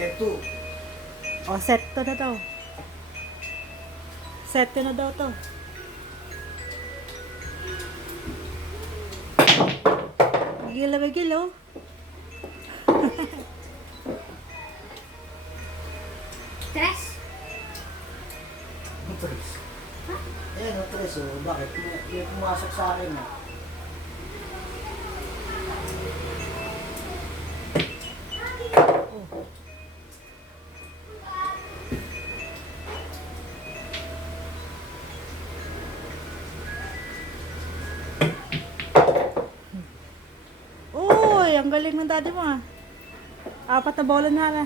Set 2. O, set to na daw. Set to na daw to. Gila ba gilo? Tres. Ang tres. Ayan, ang tres. Oh. Bakit? Pumasok sa akin. Ah. Ang galing ng daddy mo ah. Apat na bola na na.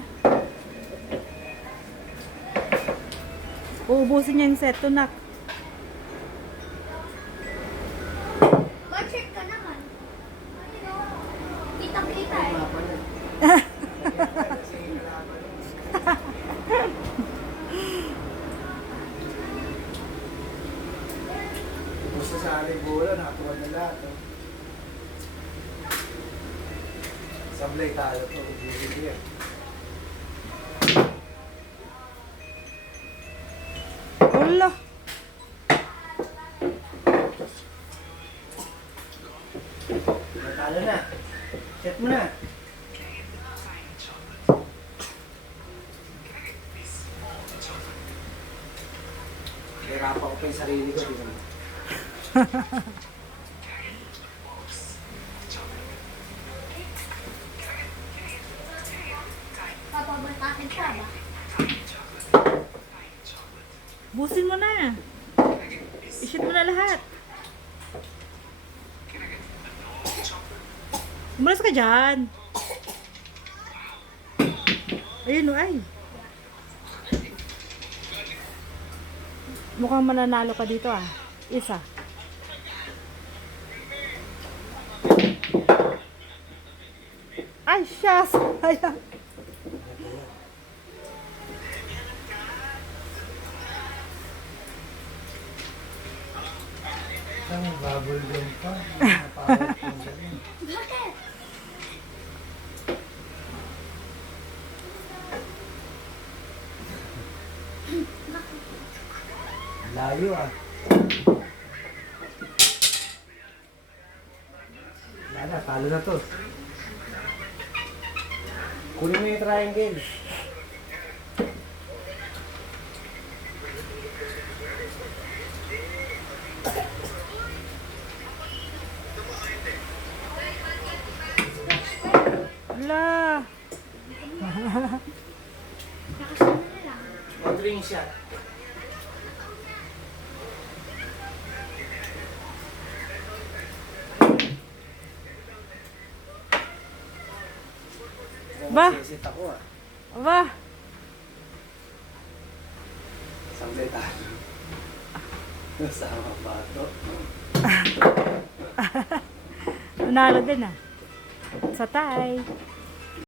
Uubusin niya yung set to nak. Mag-check ka naman. Kita-kita eh. Basta sa aling bola, nakatuwa na lahat. Oh. Sablay tayo to. Ulo. Natalo na. Set mo na. Hirapan ko pa yung sarili ko. Di ba? Busin mo na. I-shoot mo na lahat. Umalas ka dyan. Ayun o, ay. Mukhang mananalo ka dito ah. Isa. Ay, siya! Sayang. Ang bubble gum pa. Bakit? Layo ah. Wala na, talo na to. Kunin mo yung triangle. Ala. Nakasunod na lang. Countering shot. Ba? Ah. Aba. Sablay tayo. Sama pa to. Nanalo din ah. Sa tay.